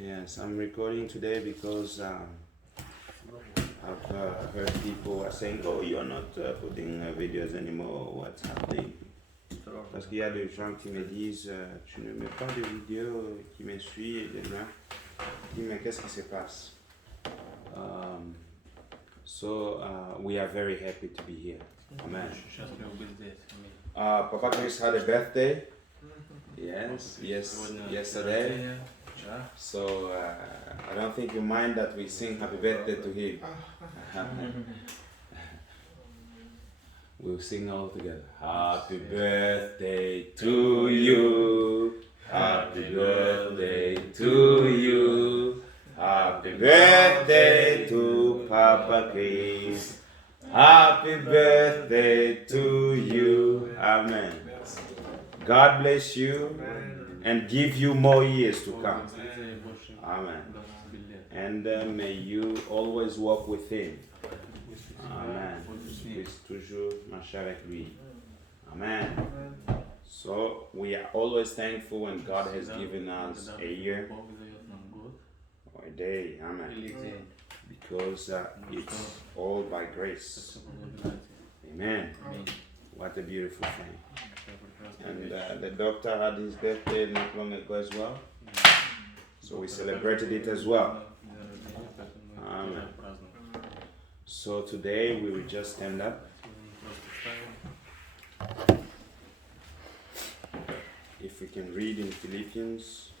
Yes, I'm recording today because I've heard people are saying, oh, you're not putting videos anymore, what's happening? Parce qu'il y a des gens qui me disent, tu ne mets pas de vidéos, qui me suivent, et des gens qui me disent, mais qu'est-ce qui se passe? So we are very happy to be here. Amen. Papa Chris had a birthday. Yes, yesterday. So I don't think you mind that we sing happy birthday to him. We'll sing all together. Happy birthday to you. Happy birthday to you. Happy birthday to Papa Chris. Happy birthday to you. Amen. God bless you and give you more years to come. Amen. And may you always walk with him. Amen. Puisse toujours marcher avec lui. Amen. So we are always thankful when God has given us a year or a day. Amen. Because it's all by grace. Amen. What a beautiful thing. And the doctor had his birthday not long ago as well. So we celebrated it as well. Amen. So today we will just stand up. If we can read in Philippians.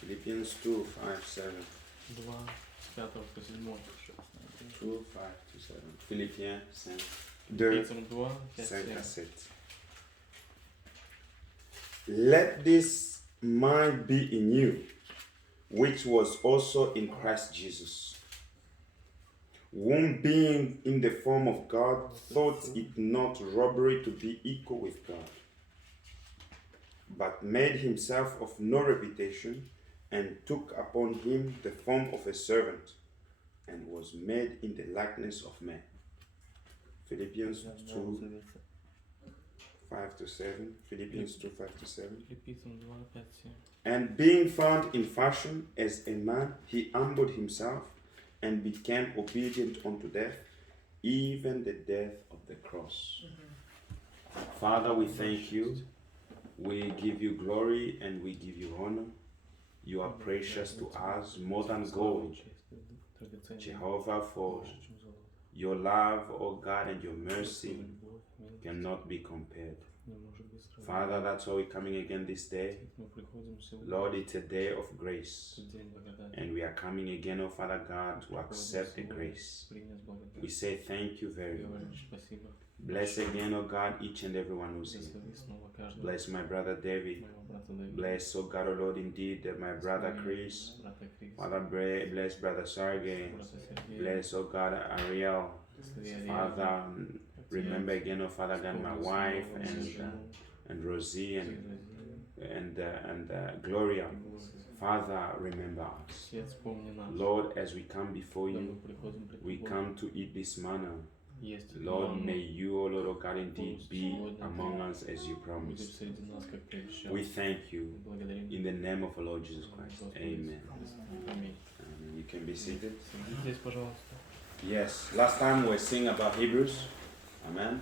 Philippians 2, 5, 7. 2, 5 to 7. Philippiens 5, 2, 5 à 7. Let this mind be in you, which was also in Christ Jesus, whom being in the form of God, thought it not robbery to be equal with God, but made himself of no reputation, and took upon him the form of a servant, and was made in the likeness of man. Philippians 2, 5 to 7. Philippians 2, 5 to 7. And being found in fashion as a man, he humbled himself and became obedient unto death, even the death of the cross. Father, we thank you. We give you glory and we give you honor. You are precious to us more than gold, Jehovah, for your love, oh God, and your mercy cannot be compared. Father, that's why we're coming again this day. Lord, it's a day of grace. And we are coming again, oh Father God, to accept the grace. We say thank you very much. Bless again, oh God, each and everyone who's here. Bless my brother David. Bless, oh God, oh Lord, indeed, my brother Chris. Father, bless brother Sergey. Bless, oh God, Ariel. Father, remember again, oh Father God, my wife and Rosie and Gloria. Father, remember us. Lord, as we come before you, we come to eat this manna. Lord, may you, O Lord, O God, indeed be among us as you promised. We thank you in the name of our Lord Jesus Christ. Amen. Amen. You can be seated. Yes, last time we were singing about Hebrews. Amen.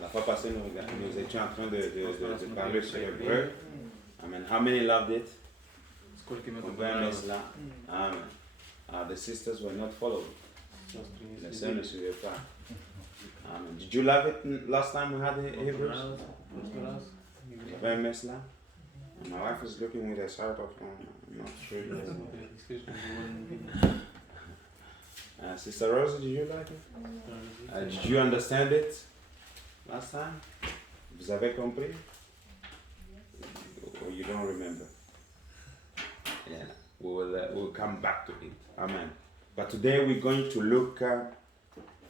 La fois passée, nous étions en train de parler sur l'hébreu. Amen. How many loved it? Amen. The sisters were not followed. Les sœurs ne suivaient pas. Amen. Did you love it last time we had the Hebrews? You have aimé cela? My wife is looking with a sort of, I'm not sure. Sister Rosie, did you like it? Did you understand it last time? Vous avez compris? Or you don't remember? Yeah, we'll come back to it. Amen. But today we're going to look.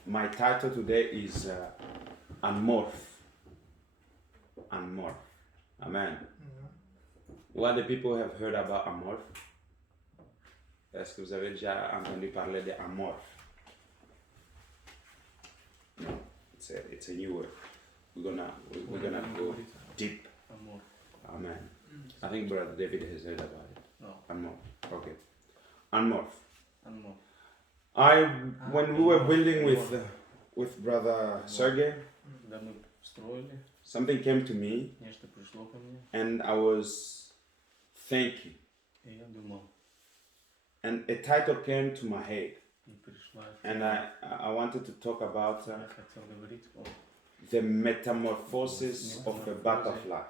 My title today is Unmorph. Unmorph. Amen. What the people have heard about Amorph? Est-ce que vous avez déjà entendu parler de Amorph? No, it's a new word. We're gonna go deep. Amen. I think Brother David has heard about it. No. Unmorph. Okay. Unmorph. Unmorph. When we were building with Brother Sergey, Когда мы строили, something came to me нечто пришло ко мне, and I was thinking. и я думал, And a title came to my head. и пришла And I wanted to talk about я хотел говорить о the metamorphosis of a butterfly.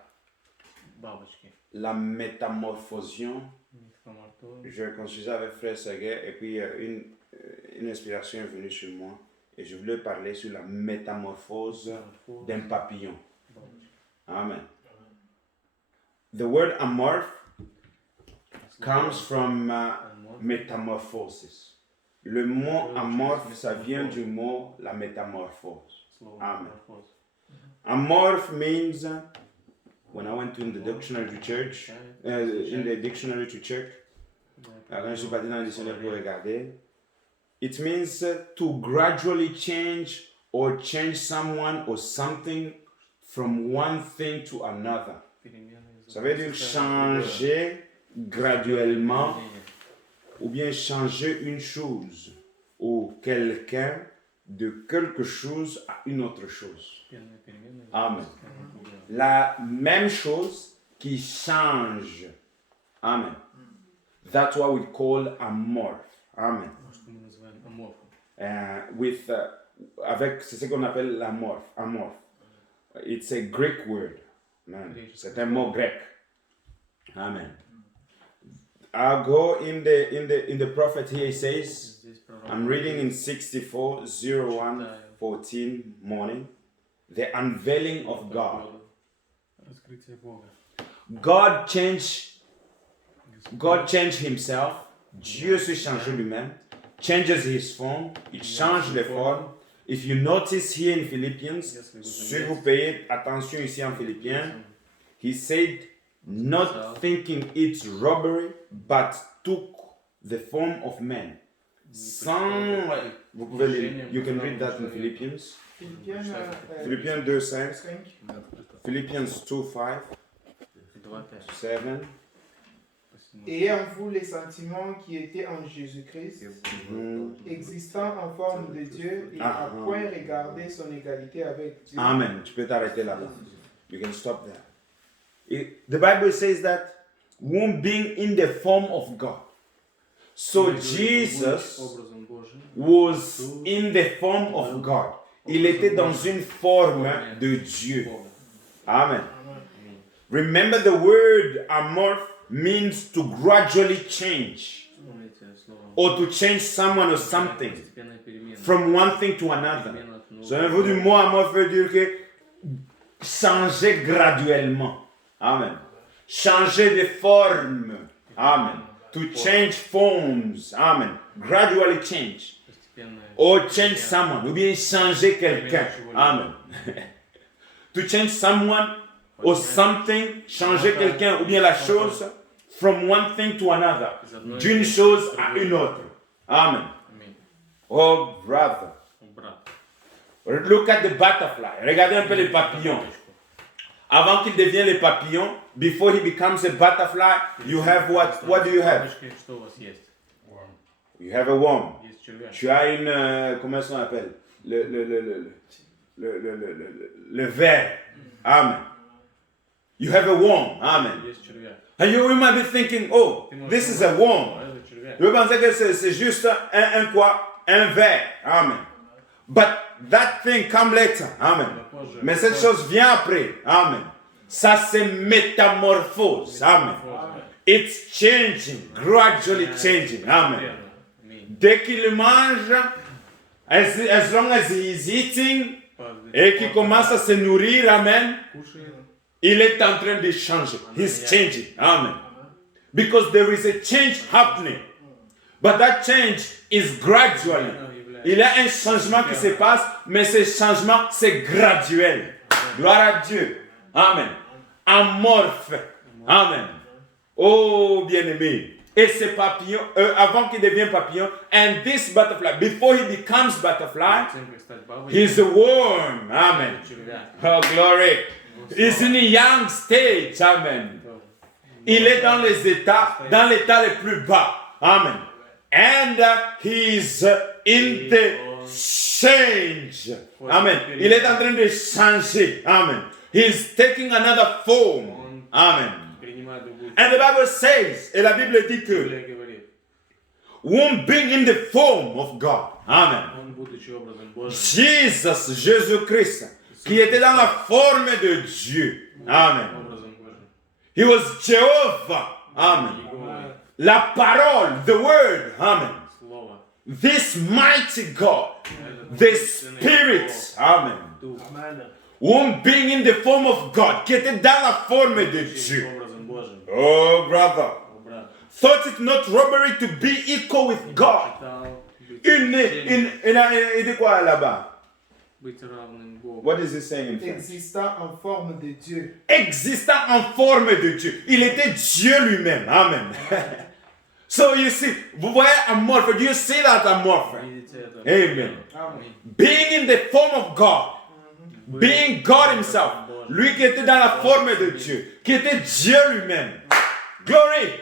бабочке. La métamorphosion. Метаморфоз. Je construisais avec Frère Sergey et puis une inspiration est venue sur moi et je voulais parler sur la métamorphose d'un papillon. Amen. The word amorph comes from metamorphosis. Le mot amorphe, ça vient du mot la métamorphose. Amen. Amorph means, when I went to the dictionary to church, quand je suis parti dans le dictionnaire pour regarder, it means to gradually change or change someone or something from one thing to another. Ça veut dire changer graduellement ou bien changer une chose ou quelqu'un de quelque chose à une autre chose. Amen. La même chose qui change. Amen. That's what we call amorph. Amen. Avec c'est ce qu'on appelle l'amorphe. Amorph. It's a Greek word. Amen. C'est un mot grec. Amen. I'll go in the prophet here. He says, I'm reading in 64:01:14 morning, the unveiling of God. God changed himself. Dieu s'est changé lui-même. Changes his form. Il change de forme. If you notice here in Philippians, si vous payez attention ici en Philippiens, he said, not thinking it's robbery, but took the form of man. Sans, vous pouvez lire, you can read that in Philippians. Philippiens 2:5. Philippians 2:5. 7. Ayez en vous les sentiments qui étaient en Jésus-Christ, existant en forme de Dieu et à point regarder son égalité avec Dieu. Amen. Tu peux t'arrêter là-bas. You can stop there. The Bible says that being in the form of God. So Jesus was in the form of God. Il était dans une forme de Dieu. Amen. Remember the word amorph means to gradually change or to change someone or something from one thing to another. So, un mot du mot amorphe veut dire que changer graduellement. Amen. Changer de forme. Amen. To change forms. Amen. Gradually change. Or change someone. Ou bien changer quelqu'un. Amen. To change someone or something. Changer quelqu'un ou bien la chose. From one thing to another. D'une chose à une autre. Amen. Oh, brother. Look at the butterfly. Regardez un peu les papillons. Avant qu'il devienne le papillon, before he becomes a butterfly, you have what? What do you have? You have a worm. Tu as une, comment ça s'appelle? Le ver. Amen. You have a worm. Amen. And you might be thinking, oh, this is a worm. Vous pensez que c'est juste un quoi? Un ver. Amen. But that thing come later. Amen. Mais cette chose vient après. Amen. Ça c'est métamorphose. Amen. It's changing, gradually changing. Amen. Dès qu'il mange, as long as he is eating, et qu'il commence à se nourrir, amen, il est en train de changer. He's changing. Amen. Because there is a change happening. But that change is gradually. Il y a un changement qui se passe, mais ce changement, c'est graduel. Gloire à Dieu. Amen. Amorphe. Amen. Oh, bien-aimé. Et ce papillon, avant qu'il devienne papillon, and this butterfly, before he becomes butterfly, he's a worm. Amen. Oh, glory. He's in a young stage. Amen. Il est dans les états, dans l'état le plus bas. Amen. And he's in the change. Amen. Il est en train de changer. Amen. He's taking another form. Amen. принимает другую And the Bible says, et la Bible dit que, Библия говорит, won't being in the form of God. Amen. он, будучи образом Божьим, Jesus, Jésus-Christ, qui était dans la forme de Dieu. Amen. образом Божьим, He was Jehovah. Amen. Иеговой, La parole, the word. Amen. Слово, This mighty God, этот the божественный Spirit. Amen. Дух, Won't being in the form of God, qui était dans la forme de будучи Dieu. образом Божьим, Oh, brother. о, брат, Thought it not robbery to be equal with God. считал быть Il dit quoi là-bas? быть равным Богу. What is he saying in French? Existant en forme de Dieu. Existant en forme de Dieu. Il était Dieu lui-même. Amen. So you see, vous voyez amorphe. Do you see that amorphe? Видите это? Amen. Аминь. Being in the form of God. Being God himself. Lui qui était dans la forme de Dieu. Qui était Dieu lui-même. Glory.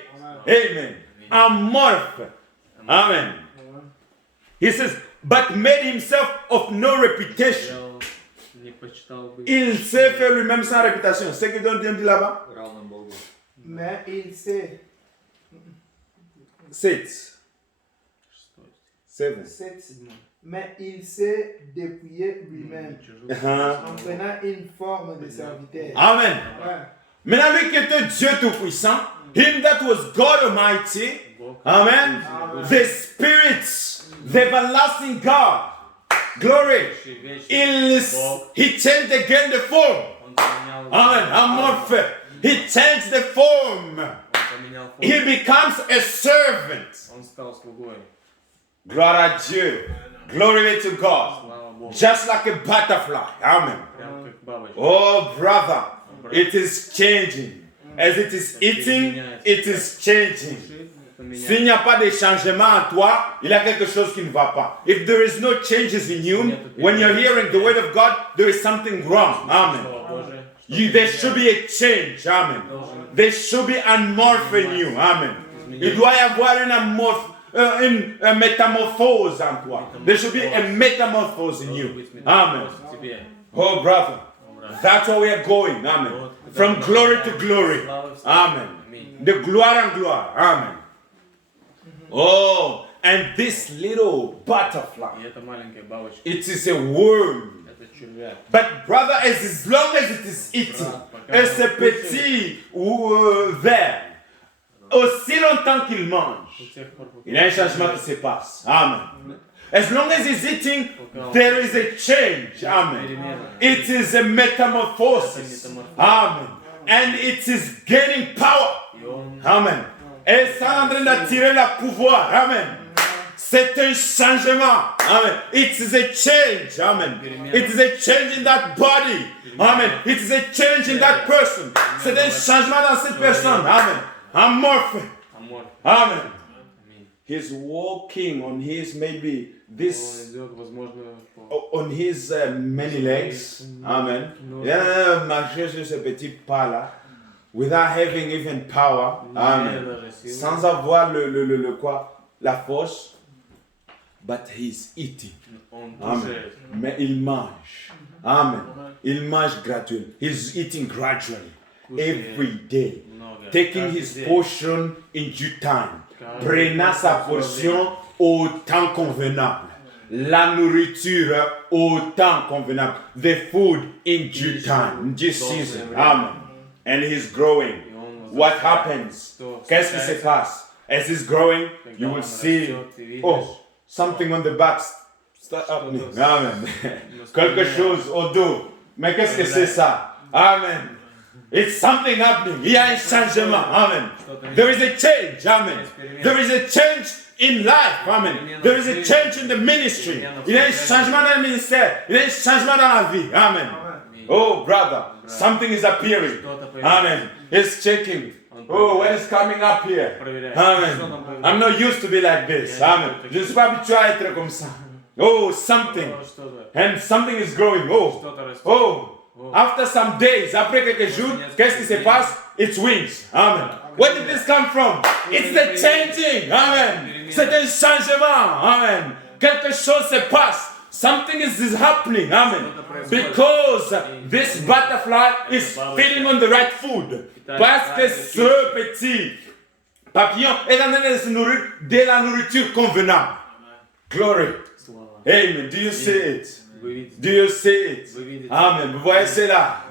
Amen. Amorphe. Amen. He says, but made himself of no reputation. Я не почитал бы Il s'est fait lui-même sans réputation. C'est ce que Dieu dit là-bas. равным Богу. Mais il s'est 7. Шестой. 7. Седьмой. mais il s'est dépouillé lui-même en prenant une forme de serviteur. Amen. Ouais. Maintenant, lui qui était Dieu Tout-Puissant, him that was God Almighty, Amen, the Spirit, the everlasting God, glory, he changed again the form. Он поменял Amen. Amorphe. He changed the form. Он поменял форму. He becomes a servant. Он стал слугой. Gloire à Dieu. Glory to God. Слава Богу. Just like a butterfly. Amen. Прям как бабочка. Oh, brother, it is changing. As it is eating, it is changing. Это S'il меняет. n'y a pas de changement en toi, il y a quelque chose qui ne va pas. If there is no changes in you, when you're hearing the word of God, there is something wrong. Amen. Слово Божие. There should be a change. Amen. There should be a morph in you. Amen. Il doit y avoir une métamorphose en toi. There should be a metamorphose in you. Amen. В тебе. Oh, brother. That's where we are going. Amen. From glory to glory. Amen. Аминь. De gloire en gloire. Amen. Oh, and this little butterfly, И эта маленькая бабочка. it is a worm. Это червяк. But brother, as long as it is eating, et ce petit ver, aussi longtemps qu'il mange, До тех пор, пока il y a un changement qui se passe. Amen. As long as he's eating, there is a change. Amen. It is a metamorphosis. Amen. And it is gaining power. И он Amen. Et ça en train d'attirer le pouvoir. Amen. C'est un changement. Amen. It is a change. Amen. It is a change in that body. Amen. It is a change in that person. C'est un changement dans cette personne. Amen. Amorphe. амор. Amen. Аминь. He's walking on his maybe Он this идет, возможно, по on his many legs. Amen. Yeah, marcher sur ce petit pas là. Without having even power. Amen. Sans avoir le quoi? La force. But he's eating. Он Amen. кушает. Mais il mange. Amen. Il mange gradually. He's eating gradually. Every day. Много. Taking Каждый his день. portion in due time. Каждый Prenant sa portion au temps convenable. La nourriture au temps convenable. The food in due time. In due season. Amen. And he's growing. И он What возвращается. happens? Что Qu'est-ce qui se случается? passe? As he's growing, Когда you он will see, растет, ты видишь, oh, something on the back start happening. Что-то Amen. с- Quelque с- chose au dos. Mais qu'est-ce que c'est ça? Amen. It's something happening. Il y a un changement. Amen. There is a change. Amen. There is a change in life. Amen. There is a change in the ministry. Il y a un changement dans le ministère. Il y a un changement dans la vie. Amen. Oh, brother, something is appearing. Amen. It's checking. Oh, what is coming up here? Проверяет. Amen. Что там появляется? I'm not used to be like this. Amen. Je ne suis pas habitué à être comme ça. Oh, something. Что-то And something is growing. Oh, что-то растет. oh. After some days, après quelques jours, qu'est-ce qui se passe? its wings. Amen. Where did this come from? It's the changing. Amen. C'est un changement. Amen. Quelque chose se passe. Something is happening. Amen. Because this butterfly is feeding on the right food. Parce que ce petit papillon est en train de se nourrir de la nourriture convenable. Glory. Amen. Do you see it? Do you see it? Amen. Vous voyez cela?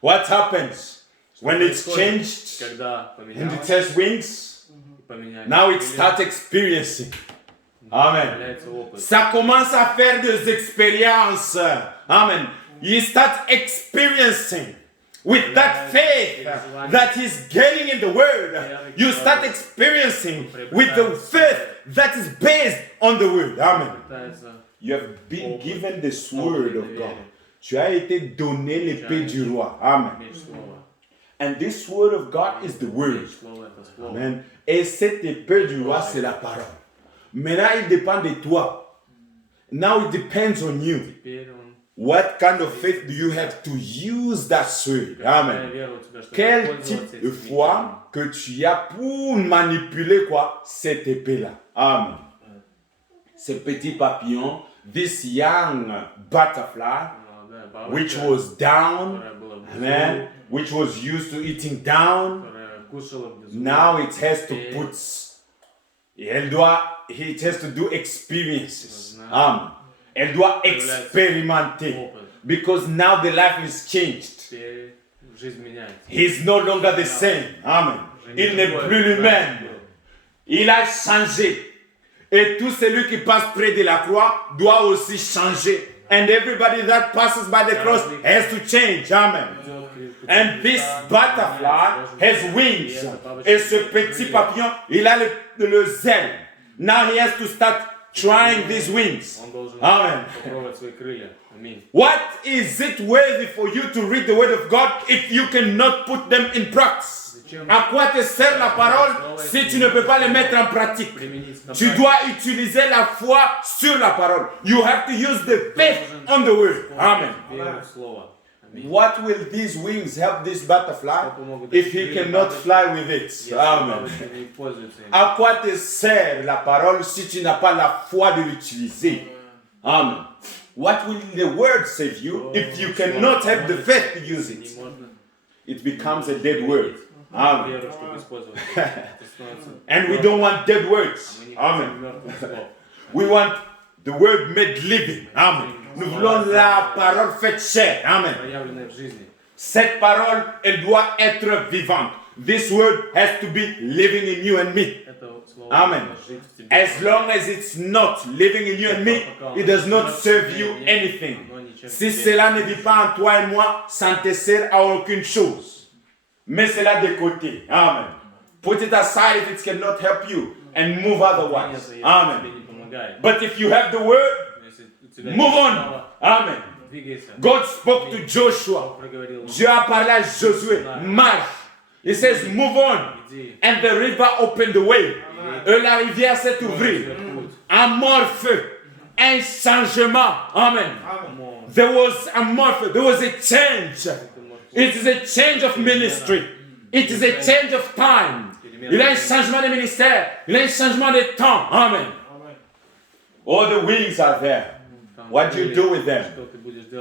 What happens when it's changed and it has wings? Now it starts experiencing. Amen. Ça commence à faire des expériences. Amen. You start experiencing with that faith that is getting in the word. You start experiencing with the faith that is based on the word. Amen. You have been given this word of God. Tu as été donné l'épée du roi. Amen. And this word of God is the word. Amen. Et cette épée du roi, c'est la parole. Maintenant, il dépend de toi. Now it depends on you. What kind of faith do you have to use that sword? Amen. Quel type de foi que tu as pour manipuler quoi? Cette épée-là. Amen. Ce petit papillon, this young butterfly, which was down, amen, which was used to eating down, now it has to put, it has to do experiences. Amen. Elle doit expérimenter. Because now the life is changed. He's no longer the same. Amen. Il n'est plus lui-même. Il a changé. Et tout celui qui passe près de la croix doit aussi changer. And everybody that passes by the cross has to change. Amen. And this butterfly has wings. Et ce petit papillon, il a le zèle. Now he has to start trying these wings. Amen. What is it worthy for you to read the word of God if you cannot put them in practice? À quoi te sert la parole si tu ne peux pas les mettre en pratique? Tu dois utiliser la foi sur la parole. You have to use the faith on the word. Amen. What will these wings help this butterfly if he cannot fly with it? Amen. À quoi te sert la parole si tu n'as pas la foi de l'utiliser? Amen. What will the word save you if you cannot have the faith to use it? It becomes a dead word. Amen. And we don't want dead words. Amen. We want the word made living. Amen. Nous voulons la parole faite chair. Amen. Cette parole, elle doit être vivante. This word has to be living in you and me. Amen. As long as it's not living in you and me, it does not serve you anything. Si cela ne vit pas en toi et moi, ça ne te sert à aucune chose. Mets cela de côté. Amen. Put it aside if it cannot help you and move otherwise. Amen. But if you have the word, move on. Amen. God spoke to Joshua. Dieu a parlé à Josué. Marche. He says, move on. And the river opened the way. Et la rivière s'est ouverte. Un morceau. Un changement. Amen. There was a morpho. There was a change. It is a change of ministry. It is a change of time. Il y a un changement de ministère. Il y a un changement de temps. Amen. All the wings are there. What do you do with them?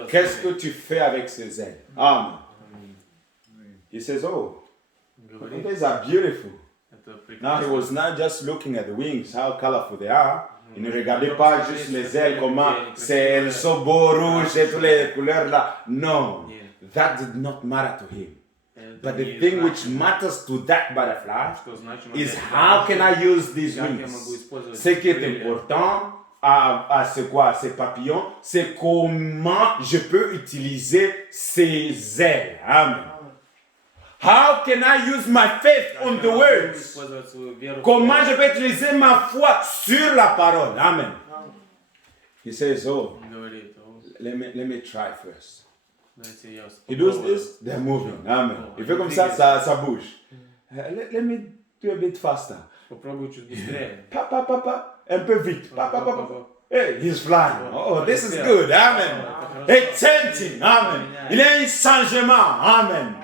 Qu'est-ce que tu fais avec ces ailes? Amen. He says, oh, these are beautiful. Now he was not just looking at the wings, how colorful they are. Il ne regardait pas juste les ailes, comment elles sont beaux, rouges et toutes les couleurs là. No, that did not matter to him. But the thing which matters to that butterfly is how can I use these wings? Ce qui est important à ces papillons, c'est comment je peux utiliser ces ailes. Amen. How can I use my faith on the words? Comment je peux utiliser ma foi sur la parole? Amen. He says, oh, let me try first. He does this, they're moving. Amen. Il fait comme ça, ça bouge. Let me do a bit faster. Un peu vite. Hey, he's flying. Oh, this is good. Amen. It's changing. Amen. Il y a un changement. Amen.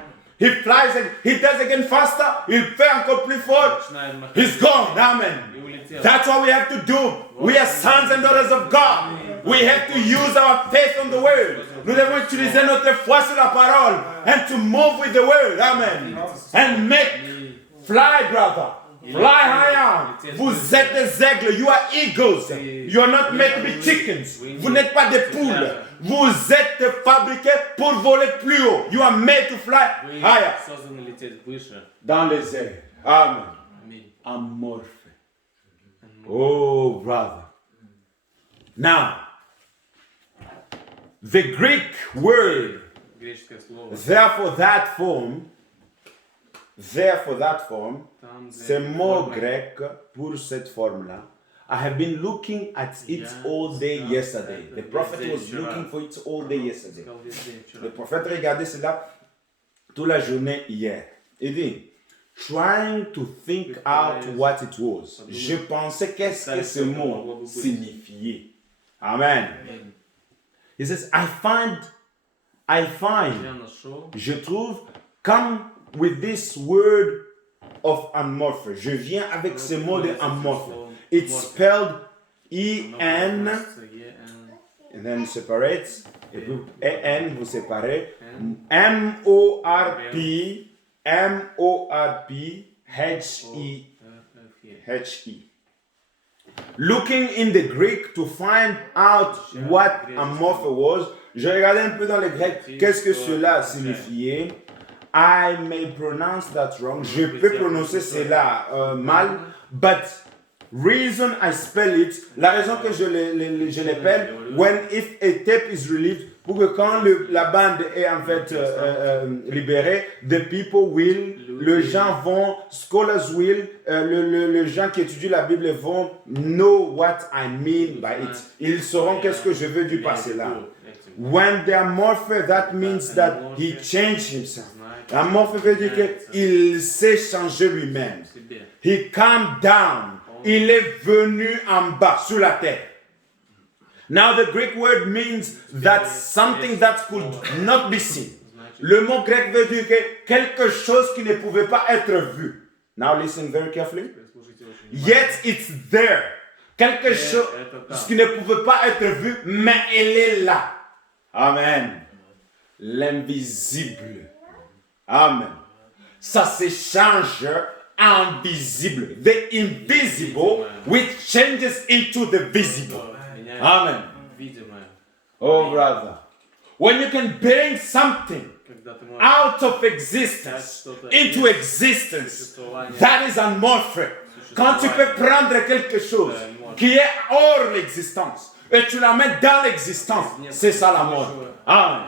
He flies and he does again faster. Il fait encore plus fort. Начинает махать. He's gone. Amen. И улетел. That's what we have to do. We are sons and daughters of God. We have to use our faith on the word. Nous devons utiliser notre foi sur la parole and to move with the word. Amen. And make fly, brother. Fly higher. Vous êtes des aigles. You are eagles. You are not made to be chickens. Vous n'êtes pas des poules. Vous êtes fabriqués pour voler plus haut. You are made to fly Вы higher. созданы лететь выше. Dans les airs. Amen. Аминь. Amorphe. Oh, brother. Now, the Greek word, Греческое слово. therefore that form, Там, где ce mot форма. grec pour cette forme-là, I have been looking at it all day yesterday. The prophet was looking for it all day yesterday. Искал весь день вчера. Le prophète regardait cela toute la journée hier. Il dit, trying to think out what it was. Je pensais qu'est-ce que ce mot signifiait. Amen. Аминь. He says, I find, Я нашел. je trouve, come with this word of amorphe. Je viens avec ce mot de amorphe. It's spelled E-N, and then separates, et puis E-N, vous séparez, M-O-R-P, H-E. H-E. Looking in the Greek to find out what amorphe was, je regardais un peu dans le grec qu'est-ce que cela signifiait. I may pronounce that wrong. Je peux prononcer cela mal, but reason I spell it, la raison que je l'appelle, when if a tape is released, pour que quand la bande est en fait libérée, the people will, les gens vont, scholars will, les gens qui étudient la Bible vont know what I mean by it. Ils sauront qu'est-ce que je veux dire par cela. When the amorphe, that means that he changed himself. Amorphe veut dire qu'il s'est changé lui-même. He came down. Il est venu en bas, sur la terre. Now the Greek word means that something that could not be seen. Le mot grec veut dire que quelque chose qui ne pouvait pas être vu. Now listen very carefully. Yet it's there. Quelque chose qui ne pouvait pas être vu, mais elle est là. Amen. L'invisible. Amen. Ça se change invisible. The invisible which changes into the visible. Amen. Oh, brother. When you can bring something out of existence into existence, that is amorphe. Quand tu peux prendre quelque chose qui est hors l'existence et tu la mets dans l'existence, c'est ça l'amour. Amen.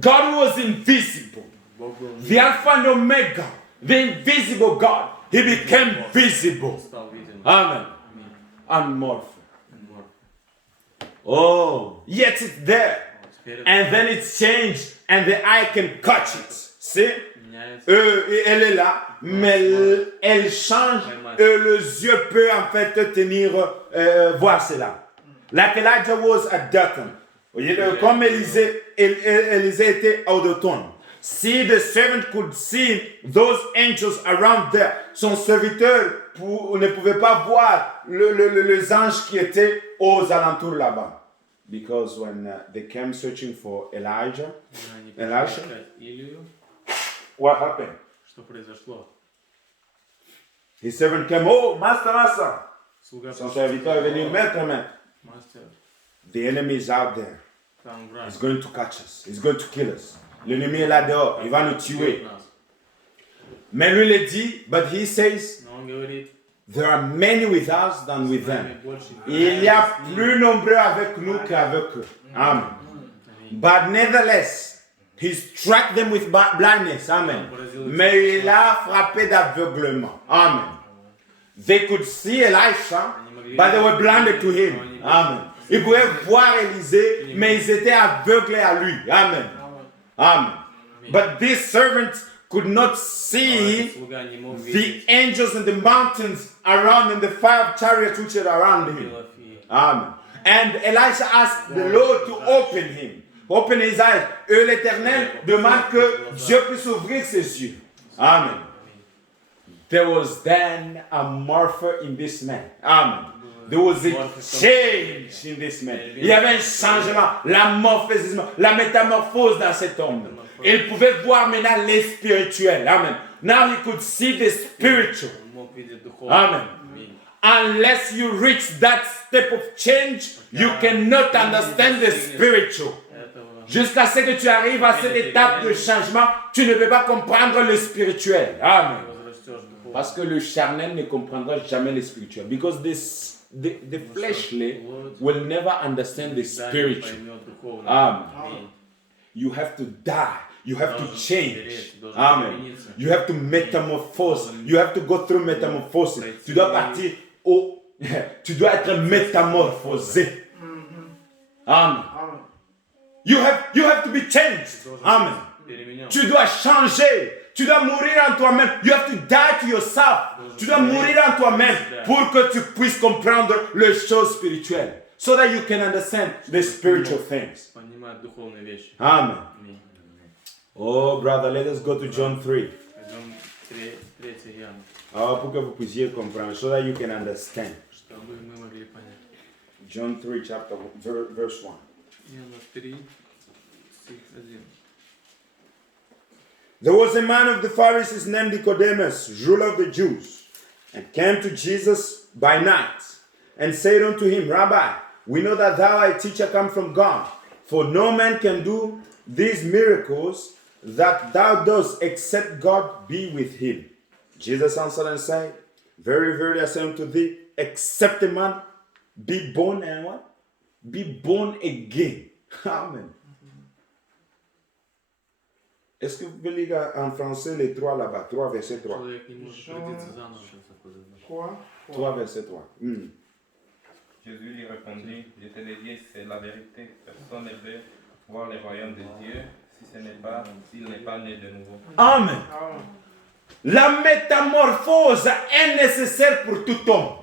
God was invisible. The Alpha and Omega, the invisible God, He became visible. Amen. Amorphe. Oh, yet it's there. And then it's changed and the eye can catch it. See? Elle est là, mais elle change et les yeux peuvent en fait tenir, voir cela. Like Elijah was at Dothan. Comme Élisée était au Dothan. See, the servant could see those angels around there. Son serviteur ne pouvait pas voir les anges qui étaient aux alentours là-bas. Because when they came searching for Elisha, what happened? Что произошло? His servant came, oh, master. Son serviteur est venu, maître. Мастер, The enemy is out there. там враг. He's going to catch us. He's going to kill us. L'ennemi est là dehors. Il va nous tuer. Нас. Mais lui le dit, but he says, Но он говорит, there are many with us than with с them. нами больше Il y a plus nombreux avec nous qu'avec eux. Amen. But nevertheless, he struck them with blindness. Amen. Mais il a frappé d'aveuglement. Amen. They could see Elisha, but they were blinded to him. Amen. Ils pouvaient voir Élisée, mais ils étaient aveuglés à lui. Amen. Amen. But this servant could not see слуга не мог the видеть angels in the mountains around and the fire chariots which are around him. ангелов и Amen. And Elisha asked the Lord to open him. Open his eyes. Et l'Éternel demande que Dieu puisse ouvrir ses yeux. Amen. There was then a morpher in this man. Amen. There was a change in this man. Il y avait un changement, la métamorphose dans cet homme. Il pouvait voir maintenant les spirituels. Amen. Now he could see the spiritual. Amen. Unless you reach that step of change, you cannot understand the spiritual. Jusqu'à ce que tu arrives à cette étape de changement, tu ne peux pas comprendre le spirituel. Amen. Parce que le charnel ne comprendra jamais le spirituel. Because the fleshly will never understand the spiritual. Amen. You have to die. You have to change. Amen. You have to metamorphose. You have to go through metamorphosis. Tu dois partir tu dois être métamorphosé. Amen. You have to be changed. Amen. Tu dois changer. Tu dois mourir en toi-même. You have to die to yourself. Tu dois mourir en toi-même pour que tu puisses comprendre les choses spirituelles. So that you can understand the spiritual things. Amen. Oh, brother, let us go to John 3. Pour que vous puissiez comprendre. So that you can understand. John 3, chapter verse 1. There was a man of the Pharisees named Nicodemus, ruler of the Jews, and came to Jesus by night, and said unto him, Rabbi, we know that thou art a teacher come from God, for no man can do these miracles that thou dost, except God be with him. Jesus answered and said, Very verily I say unto thee, except a man be born and what? Be born again. Amen. Est-ce que vous pouvez lire en français les 3 là-bas? 3 verset 3. 3 verset 3. Jésus lui répondit, je te le dis, c'est la vérité. Personne ne peut voir le royaume de Dieu s'il n'est pas né de nouveau. Amen. La métamorphose est nécessaire pour tout homme.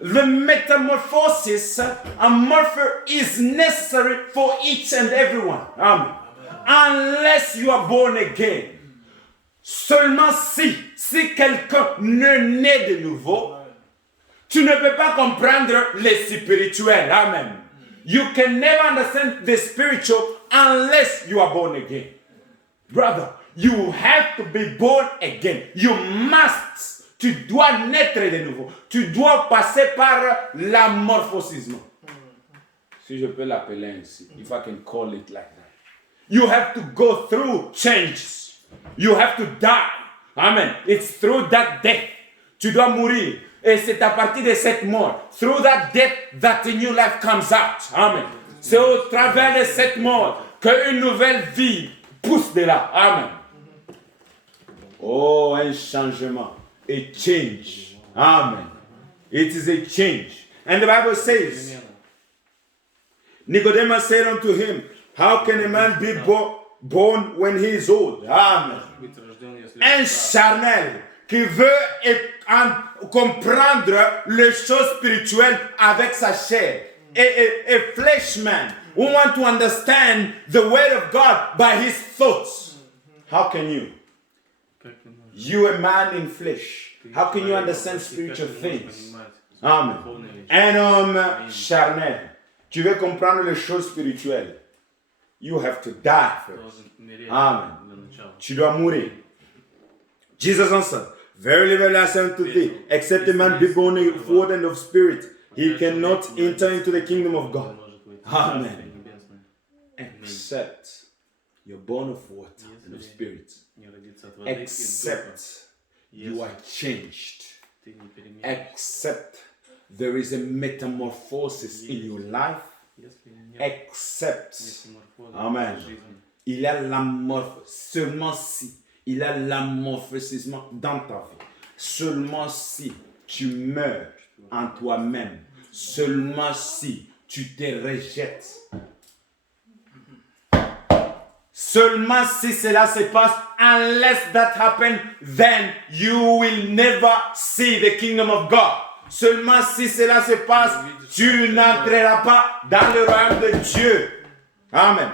The metamorphosis, a morpher, is necessary for each and everyone. Amen. Unless you are born again. Seulement si quelqu'un ne naît de nouveau, tu ne peux pas comprendre les spirituels. Amen. You can never understand the spiritual unless you are born again. Brother, you have to be born again. You must. Tu dois naître de nouveau. Tu dois passer par l'amorphosisme. Si je peux l'appeler ainsi, if I can call it like that. You have to go through changes. You have to die. Amen. It's through that death. Tu dois mourir. Et c'est à partir de cette mort, through that death, that a new life comes out. Amen. C'est au travers de cette mort qu'une nouvelle vie pousse de là. Amen. Oh, un changement. A change. Amen. It is a change. And the Bible says, Nicodemus said unto him, how can a man be born when he is old? Amen. Un charnel qui veut comprendre les choses spirituelles avec sa chair. A fleshman who wants to understand the word of God by his thoughts. How can you? You a man in flesh. How can you understand spiritual things? Amen. Un homme charnel. Tu veux comprendre les choses spirituelles. You have to die first. Amen. Tu dois mourir. Jesus answered, Verily, verily, I say unto thee, except a man be born of water and of spirit, he cannot enter into the kingdom of God. Amen. Except you're born of water and of spirit. Except you are changed. Except there is a metamorphosis in your life. Except, amen, il y a l'amorphosis, seulement si, il y a l'amorphosis dans ta vie, seulement si tu meurs en toi-même, seulement si tu te rejettes, seulement si cela se passe, unless that happens, then you will never see the kingdom of God. Seulement si cela se passe, tu n'entreras pas dans le royaume de Dieu. Amen.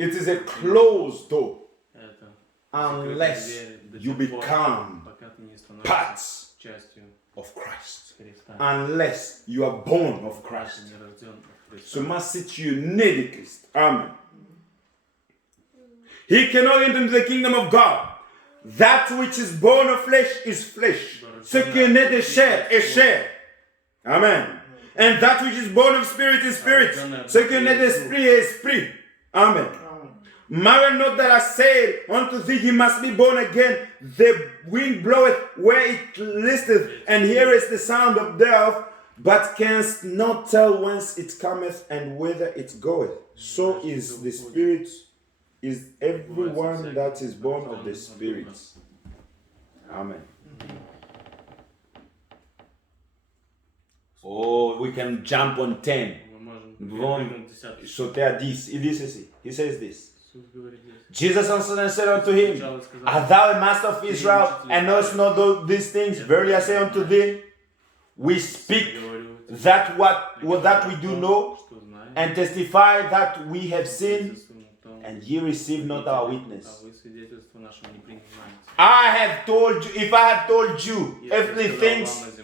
It is a closed door Это unless дверь до you тех пор, become пока ты не становишься parts частью of Christ. Христа. Unless you are born of Ты Christ. не рожден от Христа. Seulement si tu es né de Christ. Amen. He cannot enter into the kingdom of God. That which is born of flesh is flesh. Ce qui est né de chair est chair. Amen. And that which is born of spirit is spirit. Ce qui est né d'esprit est esprit. Amen. Marvel not that I said unto thee, he must be born again. The wind bloweth where it listeth, and hearest the sound of thereof, but canst not tell whence it cometh and whither it goeth. So is the Spirit, is everyone that is born of the Spirit. Amen. Oh, we can jump on 10. Мы можем перепрыгнуть в 10. Sauter à 10. Il dit ceci. He says this. Иисус говорит здесь. Jesus answered and said unto him, Art thou a master of Israel, and knowest not these things? Verily I say unto thee, we speak that that we do know, and testify that we have seen, and ye receive not our witness. I have told you, if I have told you earthly things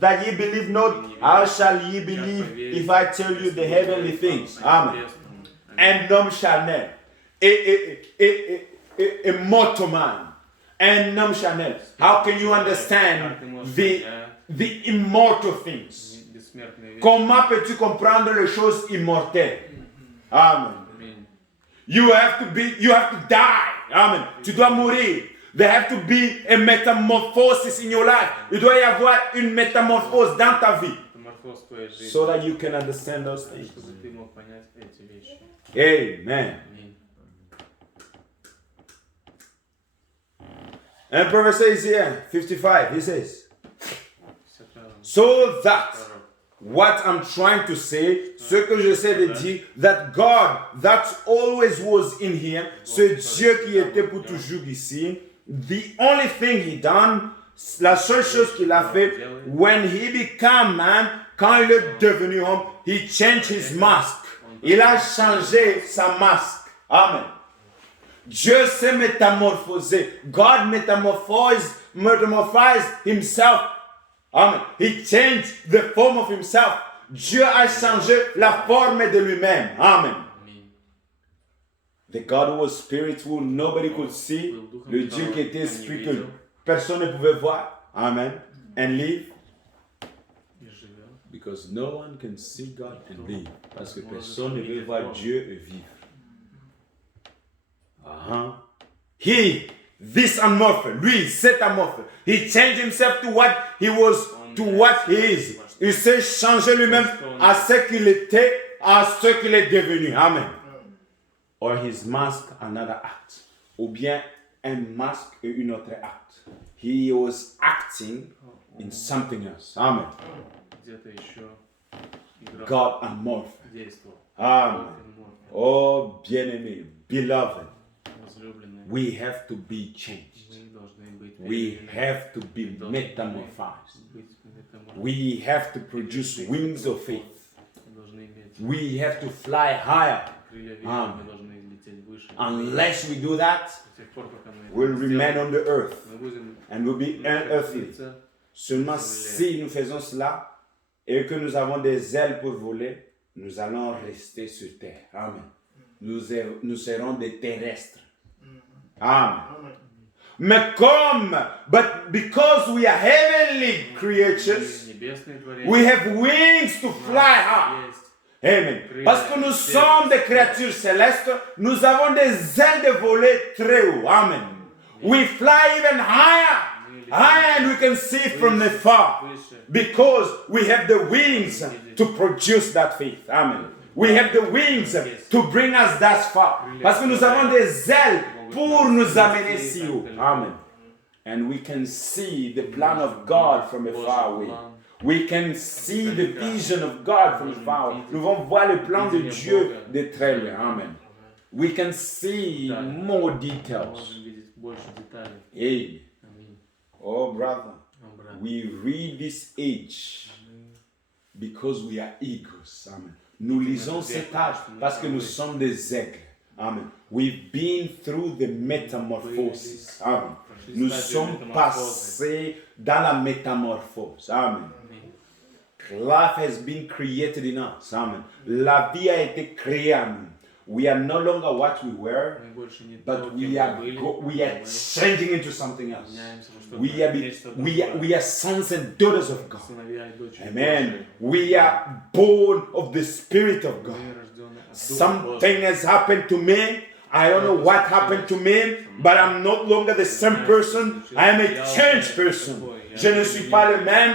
that ye believe not, how shall ye believe if I tell you the heavenly things? Amen. And none shall know. A mortal man, and none shall know. How can you understand the immortal things? Comment peux-tu comprendre les choses immortelles? Amen. You have to die. Amen. Tu dois mourir. There have to be a metamorphosis in your life. Il doit y avoir une métamorphose dans ta vie. So that you can understand those things. Amen. And Proverbs says here, 55, he says, so that, what I'm trying to say, ce que j'essaie de dire, that God, that always was in him, ce Dieu qui était pour toujours ici, the only thing he done, la seule chose qu'il a fait, when he became man, quand il est devenu homme, he changed his mask. Il a changé sa masque. Amen. Dieu s'est métamorphosé. God metamorphosed himself. Amen. He changed the form of himself. Dieu a changé la forme de lui-même. Amen. The God who was spirit, who nobody could see. Le Dieu qui était esprit que personne ne pouvait voir. Amen. And live. Because no one can see God and live. Parce que personne ne peut voir Dieu et vivre. He, this amorphe, lui, cet amorphe, he changed himself to what he was, to what he is. Il s'est changé lui-même à ce qu'il était, à ce qu'il est devenu. Amen. Or his mask, another act. Ou bien un masque et une autre acte. He was acting in something else. Amen. God amorphe. Amen. Oh, bien-aimé, beloved. We have to be changed. We have to be metamorphosed. We have to produce wings of faith. We have to fly higher. Unless we do that, we'll remain on the earth and we'll be unearthly. Seulement si nous faisons cela et que nous avons des ailes pour voler, nous allons rester sur terre. Amen. Nous serons des terrestres. Amen. Mais but because we are heavenly creatures, we have wings to fly high. Amen. Parce que nous sommes des créatures célestes, nous avons des ailes de voler très haut. Amen. We fly even higher, and we can see from afar because we have the wings to produce that faith. Amen. We have the wings to bring us that far. Parce que nous avons des ailes pour nous amener si haut. Amen. And we can see the plan of God from afar away. We can see the vision of God from afar away. Nous pouvons voir le plan de Dieu de très loin. Amen. We can see more details. Hey. Oh, brother. We read this age because we are eagles. Amen. Nous lisons cet âge parce que nous sommes des aigles. Amen. We've been through the metamorphosis. Amen. Прошли Nous стадию sommes метаморфозы. passés dans la métamorphose. Amen. Life has been created in us. Amen. La vie a été créée en nous. We are no longer what we were, Мы больше не but то, кем we мы are были, we are мы changing into something else. меняемся во что-то, We are, нечто we are, другое. we are sons and daughters of God. Сыновья и дочери Amen. Божьи. We are born of the Spirit of God. Мы рождены от Духа Something Божьего. has happened to me. I don't know what happened to me, but I'm no longer the same person. I am a changed person. Je ne suis pas le même.